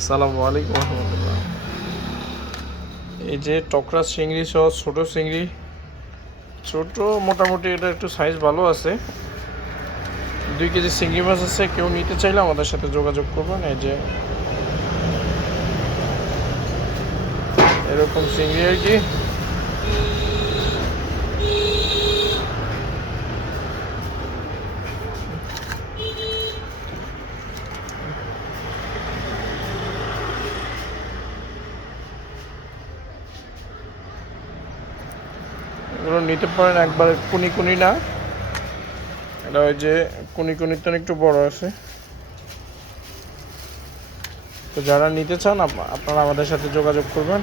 আসসালামু আলাইকুম রহমতুল্লাহ। এই যে টকরা চিংড়ি সহ ছোট চিংড়ি, ছোট মোটামুটি এটা একটু সাইজ ভালো আছে। 2 কেজি চিংড়ি মাছ আছে, কেউ নিতে চাইলে আমাদের সাথে যোগাযোগ করবেন। এই যে এরকম চিংড়ি আর কি। এগুলো নিতে পারেন, একবার কুনি কুনি না, এটা ওই যে কুনি কুনির তো একটু বড় আছে। তো যারা নিতে চান আপনারা আমাদের সাথে যোগাযোগ করবেন।